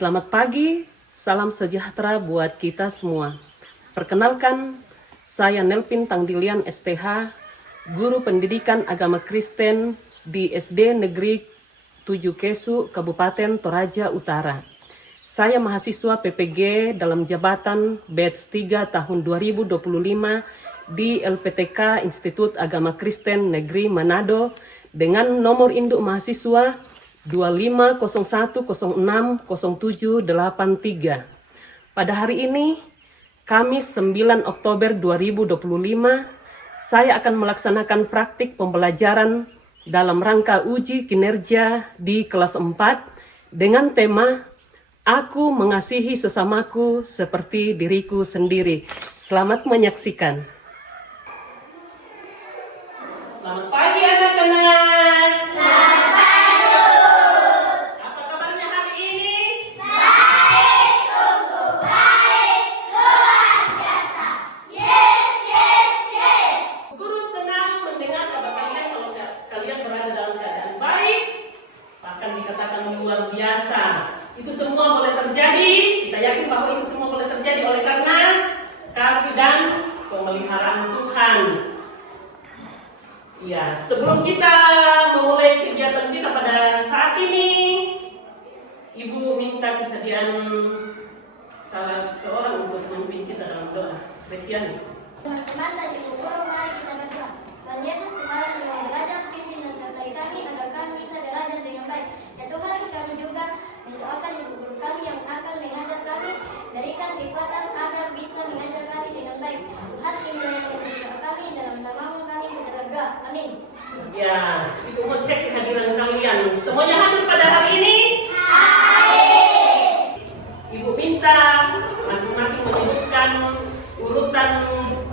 Selamat pagi, salam sejahtera buat kita semua. Perkenalkan, saya Nelpin Tangdilian STH, Guru Pendidikan Agama Kristen di SD Negeri 7 Kesu, Kabupaten Toraja Utara. Saya mahasiswa PPG dalam jabatan batch 3 tahun 2025 di LPTK Institut Agama Kristen Negeri Manado dengan nomor induk mahasiswa 2501060783. Pada hari ini, Kamis 9 Oktober 2025, saya akan melaksanakan praktik pembelajaran dalam rangka uji kinerja di kelas 4 dengan tema Aku mengasihi sesamaku seperti diriku sendiri. Selamat menyaksikan. Selamat pagi anak-anak. Luar biasa. Itu semua boleh terjadi. Kita yakin bahwa itu semua boleh terjadi oleh karena kasih dan pemeliharaan Tuhan. Ya, sebelum kita memulai kegiatan kita pada saat ini, Ibu minta kesediaan salah seorang untuk memimpin kita dalam doa. Kresiani. Teman-teman dan ibu guru, mari kita berdoa. Tuhan Yesus, sekarang dengan belajar pimpin dan sertai kami agar kami bisa belajar dengan baik. Ya Tuhan, kami juga mendoakan ibu guru kami yang akan mengajar kami, berikan kekuatan agar bisa mengajar kami dengan baik. Tuhan, inilah yang menjadi doa kami, dalam namamu kami sudah berdoa. Amin. Ya, Ibu mau cek kehadiran kalian. Semuanya hadir pada hari ini? Hadir. Ibu minta masing-masing menyebutkan urutan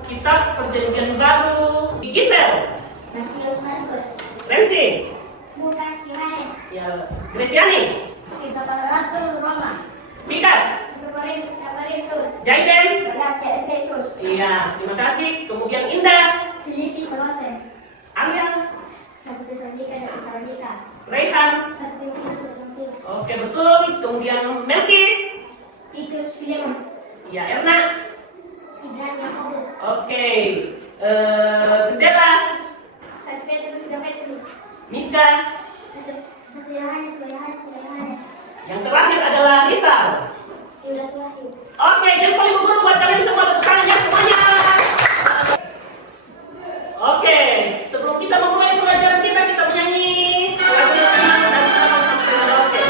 kitab perjanjian baru. Gisel, Matius Markus, Rensi, Lukas Yohanes, ya, Gresiani, Kisah para Rasul Roma, Mikas, 1 Korintus, Jaiden. Galatia Efesus, Iya, terima kasih. Kemudian Indah, Filipi Kolose, Alia, 1 Tesalonika dan Tesalonika, Rehan. 1 Timotius, Oke, betul. Kemudian Melki, Titus Filemon, ya, Erna. Ibrani Yakobus, Oke, Kendela, 1 Petrus dan Petrus, Miska. 1 Yohanes, 2 Yohanes, 3 Yohanes, Yang terakhir adalah Rizal. Yudas Wahyu. Oke, jempol Ibu Guru buat kalian semua, tepuk tangannya semuanya. Oke, sebelum kita memulai pelajaran kita menyanyi lagu dan sama-sama dengan oke.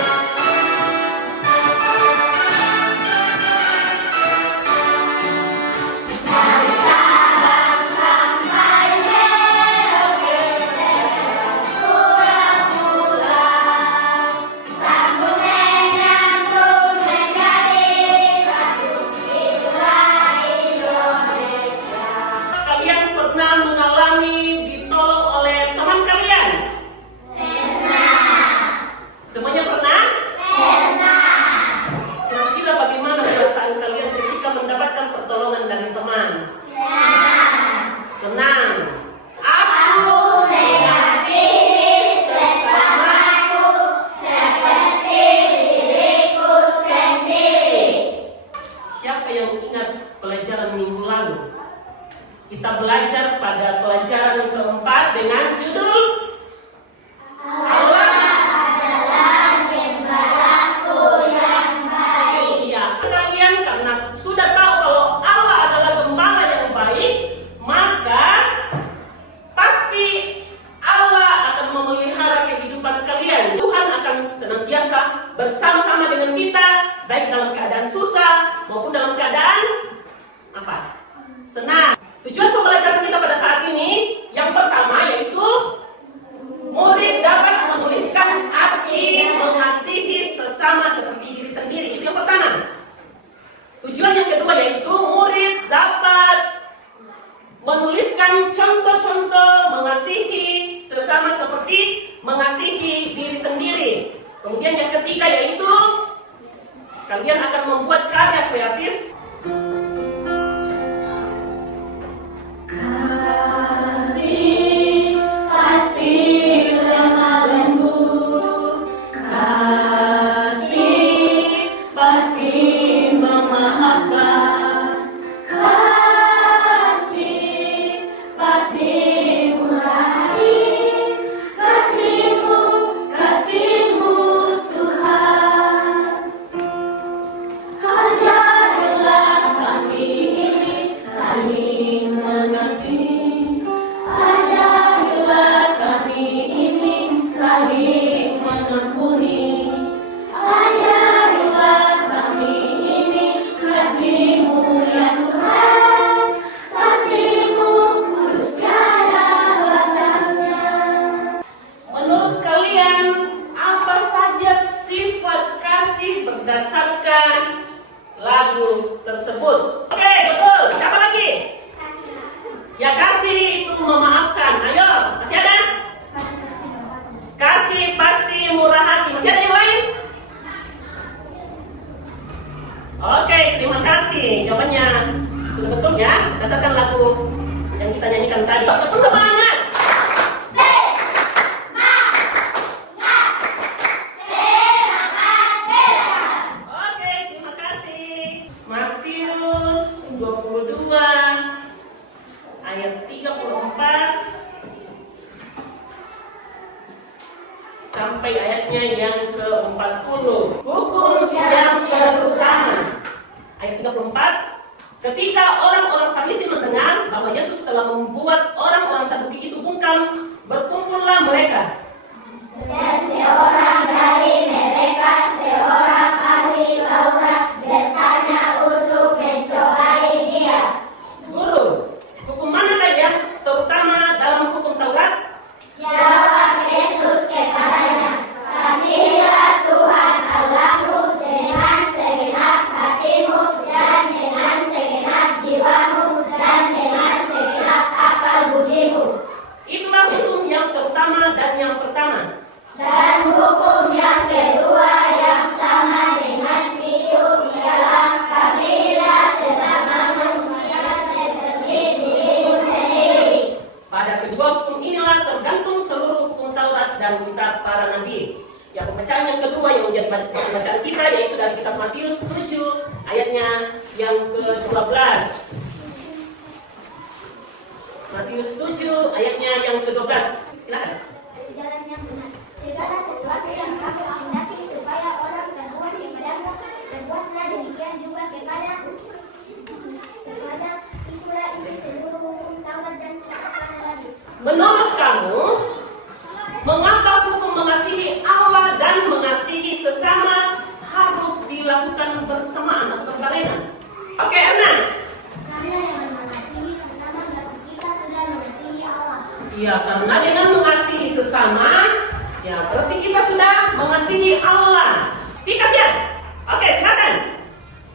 Kalian pernah mengalami ditolong oleh teman kalian? Semuanya pernah? Kira-kira bagaimana perasaan kalian ketika mendapatkan pertolongan dari teman? Senang. Aku mengasihi sesamaku seperti diriku sendiri. Siapa yang ingat pelajaran minggu lalu? Kita belajar pada pelajaran keempat dengan judul Allah adalah gembalaku yang baik. Iya, kalian karena sudah tahu kalau Allah adalah gembala yang baik, maka pasti Allah akan memelihara kehidupan kalian. Tuhan akan senantiasa bersama-sama dengan kita, baik dalam keadaan susah maupun dalam keadaan apa? Senang. Tujuan pembelajaran kita pada saat ini yang pertama yaitu murid dapat menuliskan arti mengasihi sesama seperti diri sendiri. Itu yang pertama. Tujuan yang kedua yaitu murid dapat menuliskan contoh-contoh mengasihi sesama seperti mengasihi diri sendiri. Kemudian yang ketiga yaitu kalian akan membuat karya kreatif. Kasih pasti lemah lembut, kasih sampai ayatnya yang ke-40. Hukum yang terutama. Ayat 34. Ketika orang-orang Farisi mendengar bahwa Yesus telah membuat orang-orang Saduki itu bungkam, berkumpullah mereka. Dan seorang dari mereka, seorang ahli Taurat, bertanya untuk mencobai dia. Guru, hukum manakah yang terutama dalam hukum Taurat? Jawab Yesus kepadanya, kasihilah Tuhan Allahmu dengan segenap hatimu dan dengan segenap jiwamu dan dengan segenap akal budimu. Itulah hukum yang terutama dan yang pertama. Dan hukum yang kedua yang sama dengan itu ialah kasihilah sesama manusia seperti dirimu sendiri. Pada kedua hukum inilah tergantung seluruh hukum Taurat dan kitab para nabi. Yang pembacaan yang kedua yang menjadi bacaan kita yaitu dari kitab Matius 7 ayatnya yang ke-12. Matius 7 ayatnya yang ke-12. Silakan. Jalan yang benar. Segala sesuatu yang kamu kehendaki supaya orang berbuat kepadamu, berbuatlah demikian juga kepada itulah isi seluruh hukum Taurat dan kitab para nabi. Menurut kamu, mengapa hukum mengasihi Allah dan mengasihi sesama harus dilakukan bersamaan atau berbarengan? Oke, Erna. Karena dengan mengasihi sesama berarti kita sudah mengasihi Allah. Iya, karena dengan mengasihi sesama, ya berarti kita sudah mengasihi Allah. Dikasih. Oke, silakan.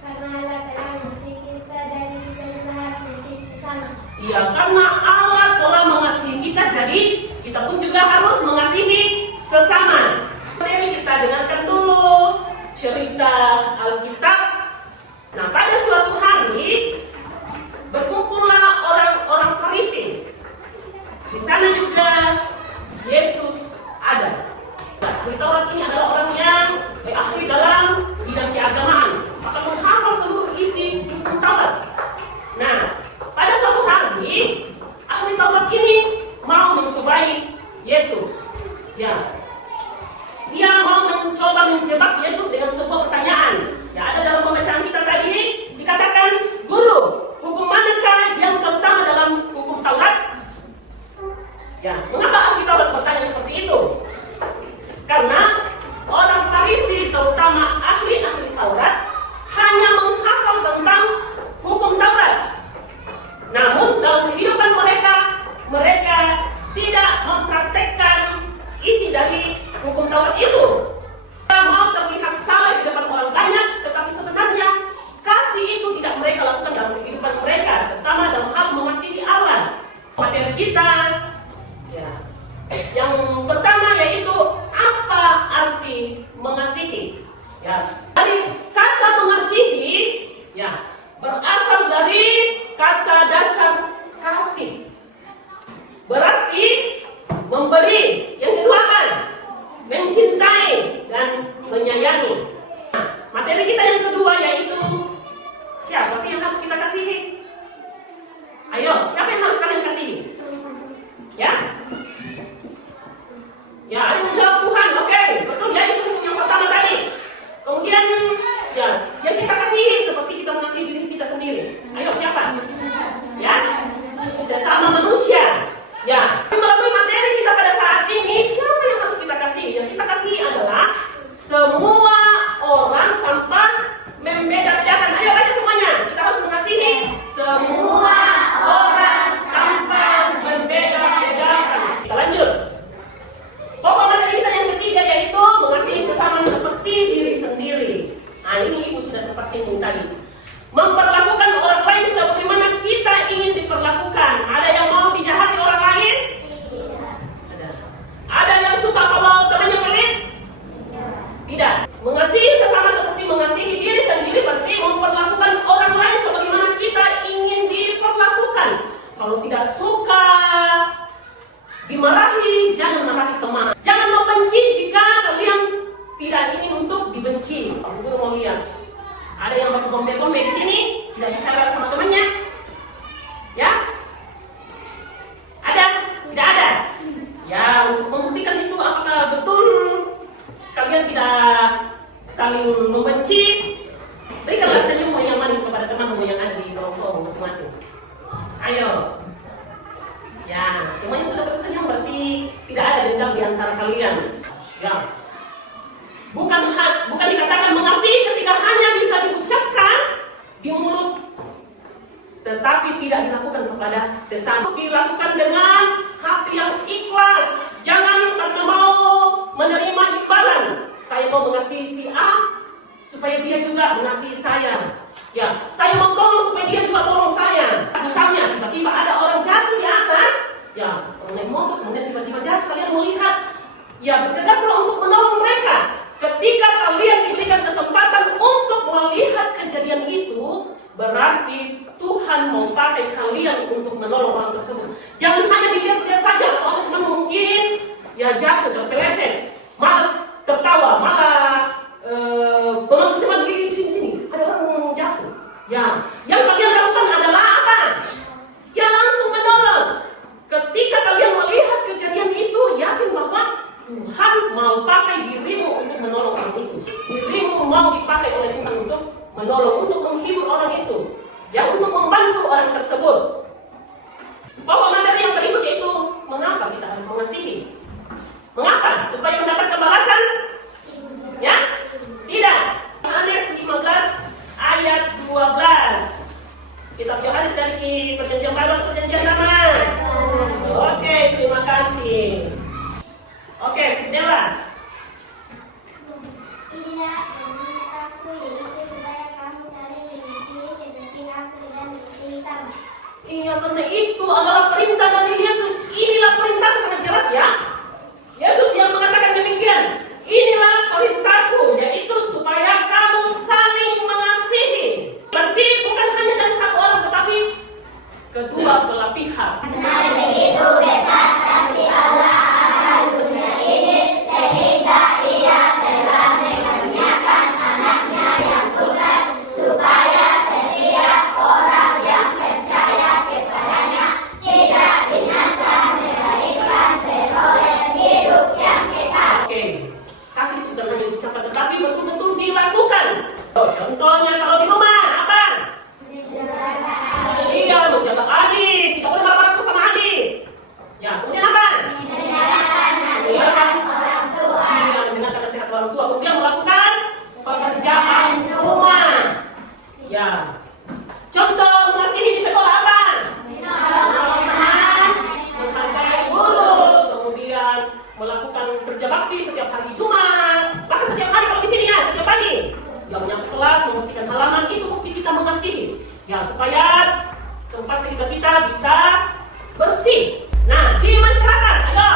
Karena Allah telah mengasihi kita dan kita juga harus mengasihi sesama. Iya, karena Allah telah mengasihi kita, jadi kita pun juga harus mengasihi sesama. Mari kita dengarkan dulu cerita Alkitab. Nah, pada suatu hari berkumpullah orang-orang Farisi. Di sana juga Yesus ada. Nah, ahli Taurat ini adalah orang yang ahli dalam bidang keagamaan, maka menghafal seluruh isi hukum Taurat. Nah, pada suatu hari ahli Taurat ini mau mencobai Yesus. Ya, dia mau mencoba menjebak Yesus dengan sebuah pertanyaan. Ya, ada dalam pembacaan kita tadi dikatakan, Guru, hukum manakah yang terutama dalam hukum Taurat? Ya, mengapa ahli Taurat bertanya seperti itu? Karena orang Farisi, terutama ahli-ahli Taurat, hanya menghafal tentang hukum Taurat. Namun dalam kehidupan mereka tidak mempraktekkan isi dari hukum Taurat itu. Mereka mau terlihat salah di depan orang banyak, tetapi sebenarnya kasih itu tidak mereka lakukan dalam kehidupan mereka, terutama dalam hal mengasihi Allah. Materi kita, ya, yang pertama yaitu apa arti mengasihi? Ya, dari kata mengasihi, ya, berasal dari kata dasar kasih. Berarti memberi. Yang kedua apa? Mencintai dan menyayangi. Nah, materi kita yang kedua yaitu siapa sih yang harus kita kasihi? Ayo, siapa yang harus kalian kasihi? Ya? Ya, ada yang menjawab Tuhan. Oke, betul ya, itu yang pertama tadi. Kemudian, ya, yang kita kasihi seperti kita mengasihi diri kita sendiri. Ayo, siapa? Ya? Sesama manusia. Ya, melalui materi kita pada saat ini, siapa yang harus kita kasihi? Yang kita kasihi adalah semua orang tanpa membeda-bedakan. Ayo baca semuanya. Kita harus mengasihi semua orang tanpa membeda-bedakan. Kita lanjut. Pokok materi kita yang ketiga yaitu mengasihi sesama seperti diri sendiri. Nah, ini Ibu sudah sempat singgung tadi. Memperlakukan orang lain sebagaimana kita ingin diperlakukan. Ada yang mau dijahati orang lain? Ada yang suka kalau temannya pelit? Tidak. Mengasihi sesama seperti mengasihi diri sendiri berarti memperlakukan orang lain sebagaimana kita ingin diperlakukan. Kalau tidak suka dimarahi, jangan marahi teman. Jangan membenci jika kalian tidak ingin untuk dibenci. Aku mau lihat. Ada yang bergombe-gombe di sini, tidak bicara sama temannya? Ya? Ada? Tidak ada? Ya, untuk membuktikan itu apakah betul kalian tidak saling membenci. Berikanlah senyum yang manis kepada temanmu yang ada di kelompokmu masing-masing. Ayo. Ya, semuanya sudah tersenyum, berarti tidak ada dendam di antara kalian. Ya. Bukan dikatakan mengasihi ketika hanya bisa diucapkan di mulut, tetapi tidak dilakukan kepada sesama. Dilakukan dengan hati yang ikhlas. Jangan karena mau menerima imbalan. Saya mau mengasihi si A supaya dia juga mengasihi saya. Ya, saya mau tolong supaya dia juga tolong saya. Misalnya tiba-tiba ada orang jatuh di atas, ya orang naik motor kemudian tiba-tiba jatuh, kalian melihat, ya bergegaslah untuk menolong mereka. Ketika kalian diberikan kesempatan untuk melihat kejadian itu, berarti Tuhan mau pakai kalian untuk menolong orang tersebut. Jangan hanya dilihat-lihat saja, orang teman mungkin ya jatuh, terpeleset, malah tertawa, malah penonton teman di sini ada orang jatuh. Ya, yang kalian lakukan adalah apa? Ya langsung menolong. Ketika kalian melihat kejadian itu, yakin bahwa Tuhan mau pakai dirimu untuk menolong orang itu. Dirimu mau dipakai oleh Tuhan untuk menolong, untuk menghibur orang itu, ya untuk membantu orang tersebut. Bahwa materi yang berikut itu, mengapa kita harus mengasihi? Mengapa? Supaya mendapat kebalasan? Ya? Tidak. Yohanes 15 ayat 12. Kitab Yohanes dari Perjanjian Baru atau Perjanjian Lama? Oke, terima kasih. Oke, Dela. Inilah perintahku, yaitu supaya kamu saling mengasihi seperti aku dan mengasihi kamu. Iya, karena itu adalah perintah dari Yesus. Inilah perintah sangat jelas ya. Yesus yang mengatakan demikian. Inilah perintahku, yaitu supaya kamu saling mengasihi. Berarti bukan hanya dari satu orang, tetapi kedua belah pihak. Benar begitu besar kasih Allah akan dunia ini, sehingga Ia telah mengaruniakan anaknya yang tunggal, supaya setiap orang yang percaya kepadanya tidak binasa, melainkan beroleh hidup yang kekal. Oke, kasih itu bukan hanya diucapkan, tetapi betul-betul dilakukan. Contohnya kalau di rumah, apa? Iya, menjaga adik, tidak boleh marah-marah terus sama adik. Ya, kemudian apa? Mendengarkan nasihat orang tua. Iya, mendengarkan nasihat orang tua. Kemudian melakukan pekerjaan rumah. Ya. Contoh mengasihi di sekolah apa? Menolong teman, menghargai guru, kemudian melakukan kerja bakti setiap hari Jumat. Bahkan setiap hari kalau di sini ya, setiap pagi. Ya, menyapu kelas, membersihkan halaman, itu bukti kita mengasihi. Ya, supaya tempat sekitar kita bisa bersih. Nah, di masyarakat, ayo.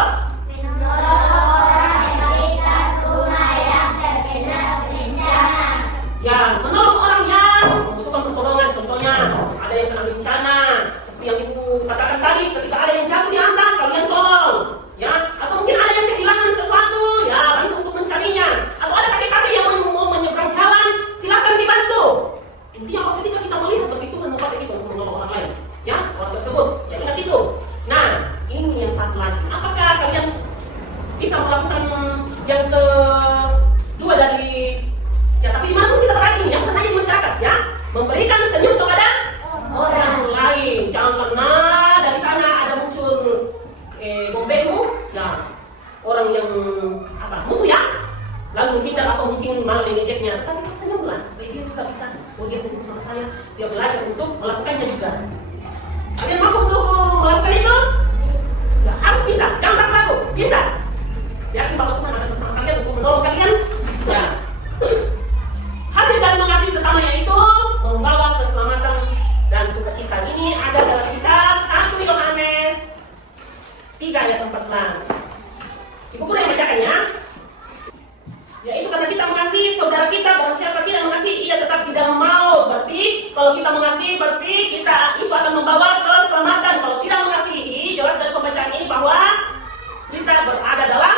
Menolong orang yang terikat rumah yang terkena bencana. Ya, menolong orang yang membutuhkan pertolongan. Contohnya, ada yang kena bencana, seperti yang ibu katakan tadi, ketika ada yang jatuh di atas, kalian tolong. Ya, atau mungkin ada yang kehilangan sesuatu, ya bantu untuk mencarinya. Atau ada kakek-kakek yang mau menyeberang jalan, silakan dibantu. Intinya waktu ketika kita melihat bagi Tuhan mau pakai kita untuk menolong orang lain, ya orang tersebut. Ya ingat itu. Nah, ini yang satu lagi. Apakah kalian bisa melakukan yang kedua dari? Ya, tapi dimanapun kita berada ini, yang bukan hanya di masyarakat, ya, memberikan senyum kepada orang lain. Jangan karena dari sana ada muncul bombemu, ya orang yang musuh ya, lalu menghindar atau mungkin malah mengejeknya. Tapi kita senyumlah supaya dia juga bisa. Oh, dia senyum sama saya, dia belajar untuk melakukannya juga. Kalian mampu untuk melakukan itu? Ya, harus bisa, jangan takut, bisa. Yakin bahwa Tuhan akan bersama kalian untuk menolong kalian. Ya. Hasil dari mengasihi sesama yaitu membawa keselamatan dan sukacita. Ini ada dalam kitab 1 Yohanes 3 ayat 14. Ibu guru yang bacakannya. Yaitu karena kita mengasihi saudara kita, barang siapa tidak mengasihi, ia tetap di dalam maut. Berarti kalau kita mengasihi, berarti kita itu akan membawa keselamatan. Kalau tidak mengasihi, jelas dari pembacaan ini bahwa kita berada dalam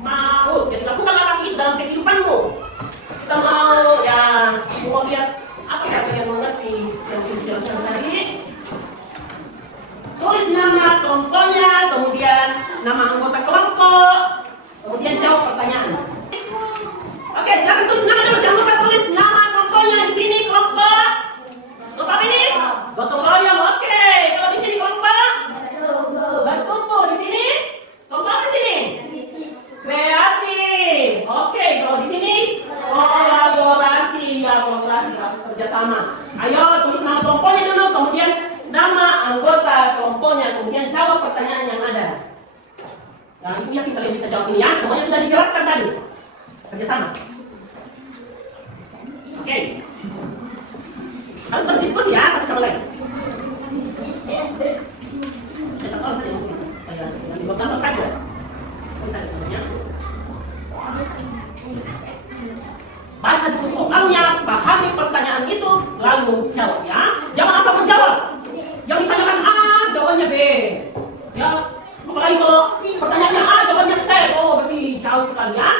maut. Jadi lakukanlah kasih dalam kehidupanmu. Kita mau lihat apa yang mengerti yang dijelaskan tadi. Tulis nama kelompoknya, kemudian nama anggota kelompok, kemudian jawab pertanyaan. Nah, Ibu yakin kalian bisa jawab ini ya? Semuanya sudah dijelaskan tadi. Kerjasama. Oke. Harus berdiskusi ya satu sama lain. Ya, satu orang saja diskusi. Kayak nanti bertambah saja. Bisa semuanya. Baca buku soalnya, pahami pertanyaan itu, lalu jawab ya. Jangan asal menjawab. Yang ditanyakan A, jawabannya B. Ya, apalagi kalau pertanyaannya A, jawabannya C. Oh, berarti jauh sekali ya.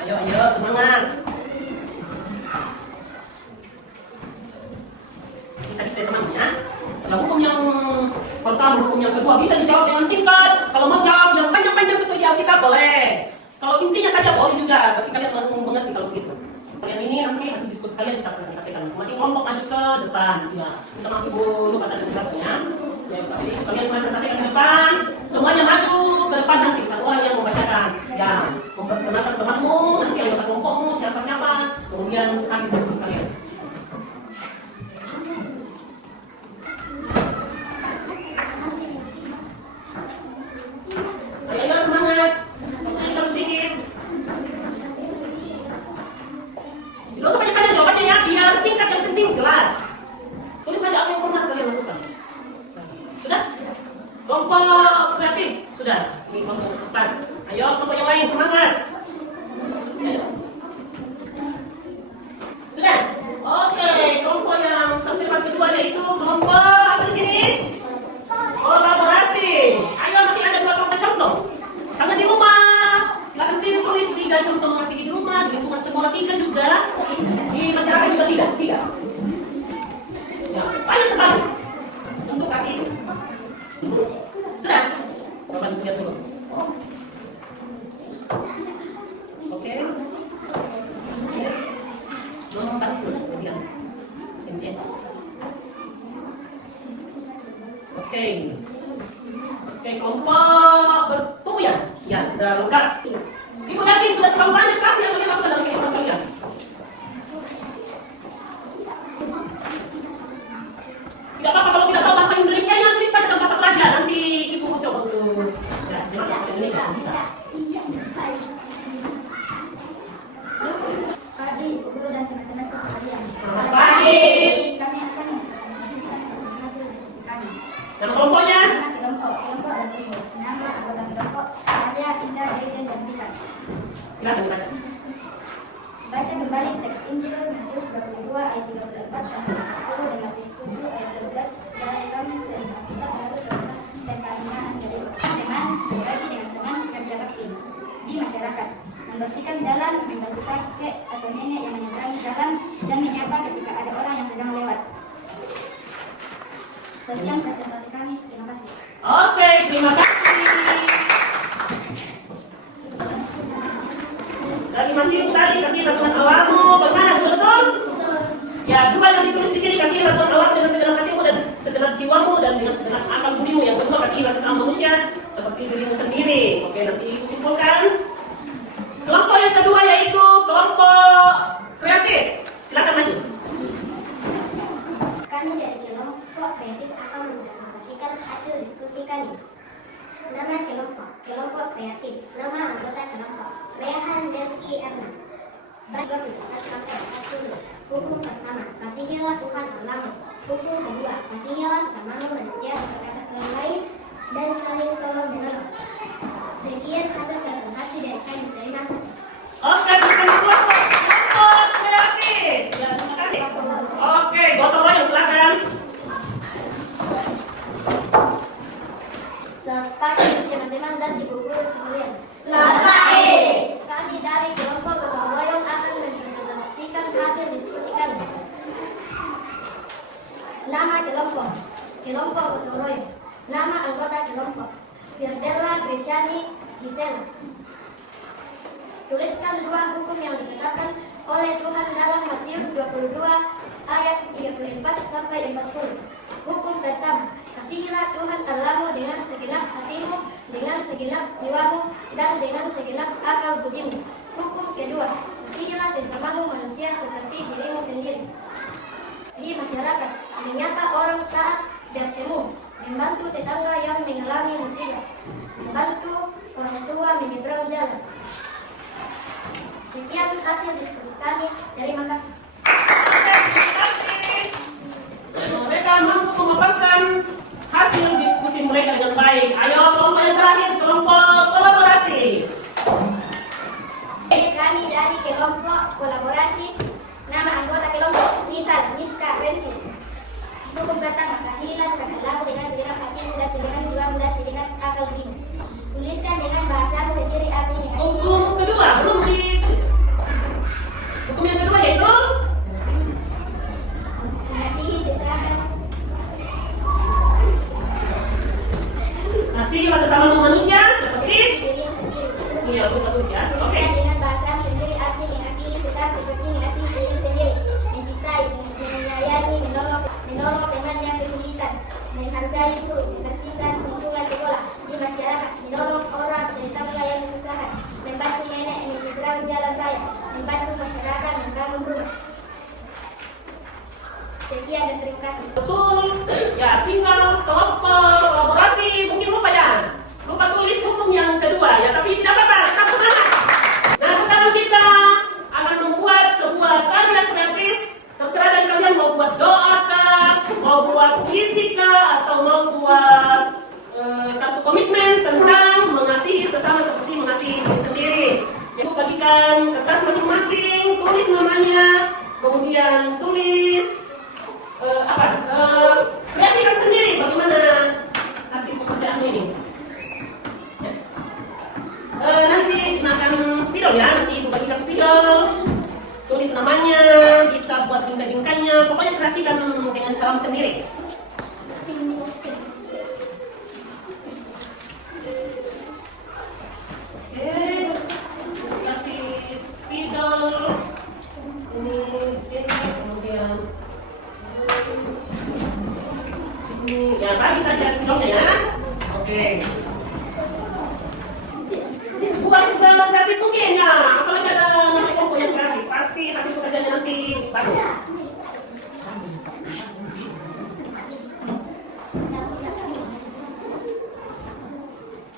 Ayo, semangat. Bisa teman ya. Setelah hukum yang pertama, hukum yang kedua bisa dijawab dengan singkat. Kalau mau jawab yang panjang-panjang sesuai di Alkitab boleh. Kalau intinya saja boleh juga. Tapi kalian langsung mengerti kalau begitu. Kalian ini nanti hasil diskusi kalian kita presentasikan. Masing-masing kelompok maju ke depan. Ya, kita maju dulu pada penjelasannya. Ya, kalian presentasikan ke depan. Semuanya maju ke depan nanti. Satu orang yang membacakan. Ya, memperkenalkan temanmu, nanti anggota kelompokmu, siapa-siapa. Kemudian hasil diskusi kalian. Ayo semangat. Kita sedikit. Tidak usah banyak-banyak jawabannya ya, biar singkat yang penting jelas. Tulis saja apa yang pernah kalian lakukan. Sudah? Kelompok kreatif sudah. Ini kelompok cepat. Ayo kelompok yang lain semangat. Ayo. Sudah? Oke, kelompok yang tercepat kedua yaitu kelompok apa di sini? Kolaborasi. Ayo masih ada 2 kelompok contoh. Misalnya di rumah, silakan tulis 3 contoh masih di rumah, di lingkungan sekolah 3 juga, di masyarakat juga 3. Ya, banyak sekali untuk kasih. Sudah? Coba lihat dulu. Oke. Nomor 40 kemudian. Oke. Oke, kelompok bertemu ya? Ya, sudah lengkap. Ibu yakin sudah terlalu banyak kasih yang kalian lakukan dalam kehidupan kalian. Tidak apa-apa kalau tidak tahu bahasa Indonesia, ya tulis saja dalam bahasa pelajar. Nanti ibu coba dulu. Ya, bahasa Indonesia bisa. Pagi, guru dan teman-temanku sekalian. Pagi. Kami akan mempresentasikan hasil diskusi kami. Dan kelompoknya? Kelompok bertemu. Nama anggota kelompok Nadia, Indah, Jaden, dan Vikas. Silakan dibaca. Baca kembali teks Injil Matius 22 ayat 34 sampai 40 dan Matius 7 ayat 12 dan kami cerita kita harus dan kalimat dari teman berbagi dengan teman kerja bakti di masyarakat, membersihkan jalan, membantu kakek atau nenek yang menyeberangi jalan dan menyapa ketika ada orang yang sedang lewat. Sekian presentasi kami, terima kasih. Oke, terima kasih. Dari Matius tadi kasih bantuan alammu, bagaimana sudah betul? Ya, 2 yang ditulis di sini kasih bantuan alam dengan segenap hatimu dan segenap jiwamu dan dengan segenap akal budimu. Yang kedua kasih sesama manusia seperti dirimu sendiri. Oke, nanti simpulkan. Kelompok yang kedua yaitu kelompok kreatif. Silakan maju. Kami dari kelompok kreatif akan mempresentasikan hasil diskusi kami. Nama kelompok kreatif. Nama anggota kelompok Rehan Delki Erna. Bagi 4 sampai 40. Hukum pertama, kasihilah Tuhan Allahmu. Hukum kedua, kasihilah sesamamu manusia terhadap orang lain dan saling tolong menolong. Sekian hasil presentasi dari kami. Terima kasih. Oke, bukan kelompok kreatif. Ya, terima kasih. Oke, gotong royong silakan. Selamat pagi teman-teman dan ibu guru sekalian. Selamat pagi. Kami dari kelompok gotong royong akan mempresentasikan hasil diskusi kami. Nama kelompok gotong royong. Nama anggota kelompok Firdella Gresiani Gisela. Tuliskan 2 hukum yang ditetapkan oleh Tuhan dalam Matius 22 ayat 34 sampai 40. Hukum pertama, kasihilah Tuhan Allahmu dengan segenap hatimu, dengan segenap jiwamu, dan dengan segenap akal budimu. Hukum kedua, kasihilah sesamamu manusia seperti dirimu sendiri. Di masyarakat, menyapa orang saat bertemu, membantu tetangga yang mengalami musibah, membantu orang tua menyeberang jalan. Sekian hasil diskusi kami. Terima kasih. Mereka mampu memaparkan hasil diskusi mereka dengan baik. Ayo kelompok yang terakhir, kelompok kolaborasi. Kami dari kelompok kolaborasi. Nama anggota kelompok Nisal, Niska, Rensi. Hukum pertama, kasihlah kenalmu dengan segenap hatimu dan segenap jiwamu dan segenap akal budimu. Tuliskan dengan bahasamu sendiri artinya. Hukum kedua, belum di. Hukum yang kedua yaitu Mengasihi sesama. kasih sesama manusia seperti Dirimu sendiri. iya untuk manusia. Oke. Tuliskan dengan bahasamu sendiri arti mengasihi sesama seperti mengasihi diri sendiri. Mencintai, menyayangi, menolong teman yang kesulitan, menghargai guru, membersihkan lingkungan sekolah di masyarakat, menolong orang tetangga yang kesusahan, membantu nenek menyeberang jalan raya, membantu masyarakat membangun rumah. Sekian dan terima kasih. Betul. Ya, tinggal kelompok kolaborasi mungkin lupa ya. Lupa tulis hukum yang kedua ya, tapi tidak apa-apa, tetap semangat. Nah, sekarang kita akan membuat sebuah karya kreatif. Terserah dari kalian mau buat doa kah, mau buat puisi kah, atau mau buat kartu komitmen tentang mengasihi sesama seperti mengasihi diri sendiri. Ibu bagikan kertas masing-masing, tulis namanya, kemudian tulis kreasikan sendiri bagaimana hasil pekerjaan ini. Ya. Nanti gunakan spidol ya, nanti ibu bagikan spidol, tulis namanya, bisa buat bingkai-bingkainya, pokoknya kreasikan dengan cara sendiri. Oke, kasih spidol ini di sini, kemudian ya, bagi saja spidolnya ya. Oke. Buat sekreatif mungkin ya, apalagi ada namanya kelompok yang kreatif, pasti hasil pekerjaannya nanti bagus.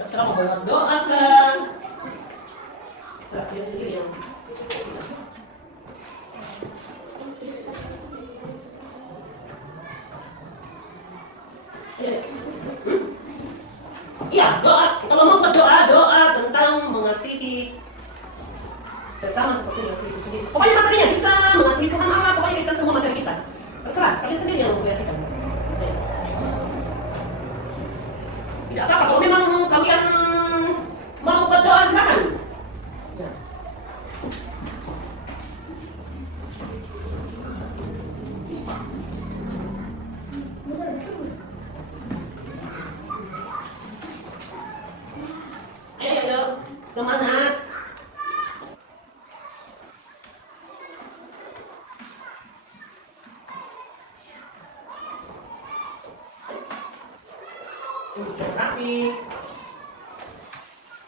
Terserah mau buat doa kan. Terserah dia sendiri yang. Iya, doa. Kalau mau berdoa, doa tentang mengasihi sesama seperti mengasihi itu sendiri. Pokoknya materinya bisa mengasihi Tuhan Allah, pokoknya kita semua materi kita. Terserah, kalian sendiri yang mengkreasikan. Tidak apa-apa, kalau memang kalian mau berdoa silakan. Ayo, semangat. Bisa rapi.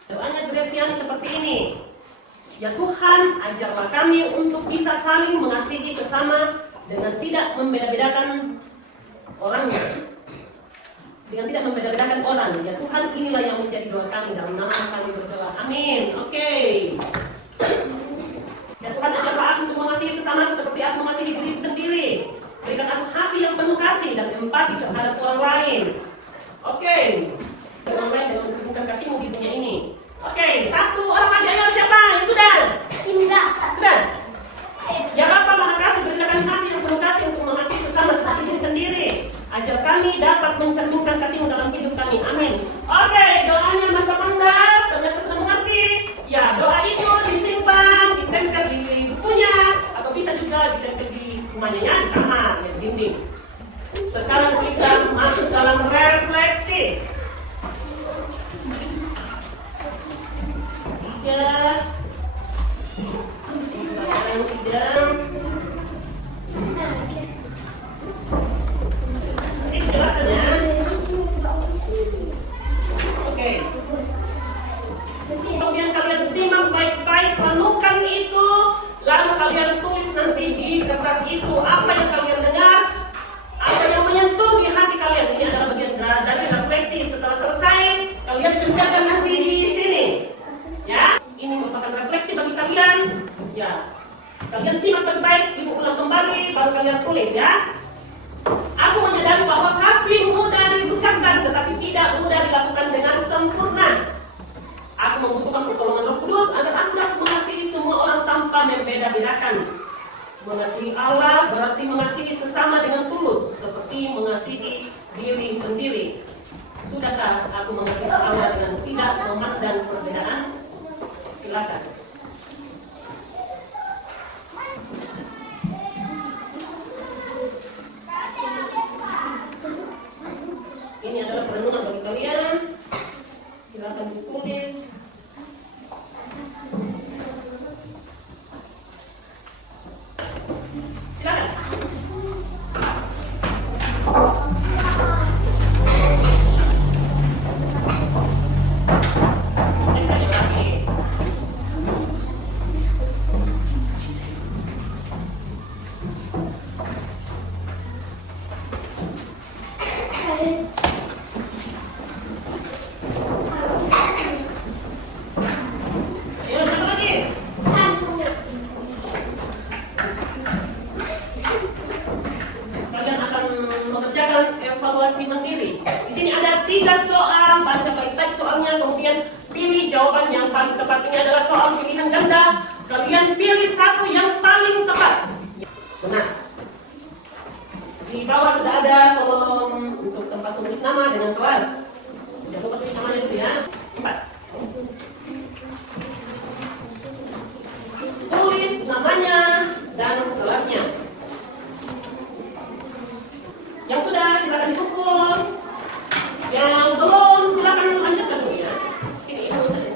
Doanya Gresiani seperti ini. Ya Tuhan, ajarlah kami untuk bisa saling mengasihi sesama dengan tidak membeda-bedakan orangnya. Dengan tidak membeda-bedakan orang. Ya Tuhan, inilah yang menjadi doa kami, dalam nama kami berdoa. Amin. Oke. Ya Tuhan, ajarlah aku untuk mengasihi sesama seperti aku mengasihi diriku sendiri. Berikan aku hati yang penuh kasih dan empati terhadap orang lain. Oke. Dengan lain dengan menunjukkan kasihmu di dunia ini. Oke, satu orang aja, ayo siapa yang sudah? Indra. Sudah. Ya Bapa Maha Kasih, berikan kami hati yang penuh kasih untuk mengasihi sesama seperti diri sendiri. Ajar kami dapat mencerminkan kasih-Mu dalam hidup kami. Amin. Oke, doanya mantap-mantap. Ternyata sudah mengerti. Ya, doa itu disimpan, ditempel di bukunya, atau bisa juga ditempel di rumahnya ya, di kamar, di dinding. Sekarang kita masuk dalam Kalian kerjakan nanti di sini. Ya, ini merupakan refleksi bagi kalian. Ya, kalian simak baik-baik, ibu ulang kembali, baru kalian tulis ya. Aku menyadari bahwa kasih mudah diucapkan, tetapi tidak mudah dilakukan dengan sempurna. Aku membutuhkan pertolongan Roh Kudus agar aku dapat mengasihi semua orang tanpa membeda-bedakan. Mengasihi Allah berarti mengasihi sesama dengan tulus, seperti mengasihi diri sendiri. Sudahkah aku mengasihi Allah dengan tidak memandang perbedaan? Silakan. Ini adalah perenungan bagi kalian. Silakan ditulis. Silakan. Ayo, satu lagi. Kalian akan mengerjakan evaluasi mandiri. Di sini ada 3 soal, baca baik-baik soalnya, kemudian pilih jawaban yang paling tepat. Ini adalah soal pilihan ganda. Kalian pilih satu yang paling tepat. Benar. Di bawah sudah ada kolom untuk tempat tulis nama dengan kelas. Jangan lupa tulis namanya dulu ya. 4. Tulis namanya dan kelasnya. Yang sudah silakan dikumpul. Yang belum silakan lanjutkan dulu ya. Sini ibu saja.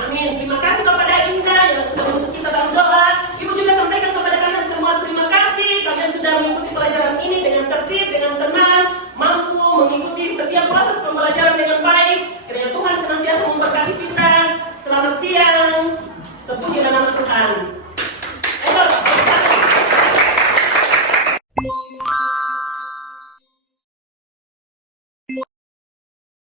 Amin. Terima kasih Bapak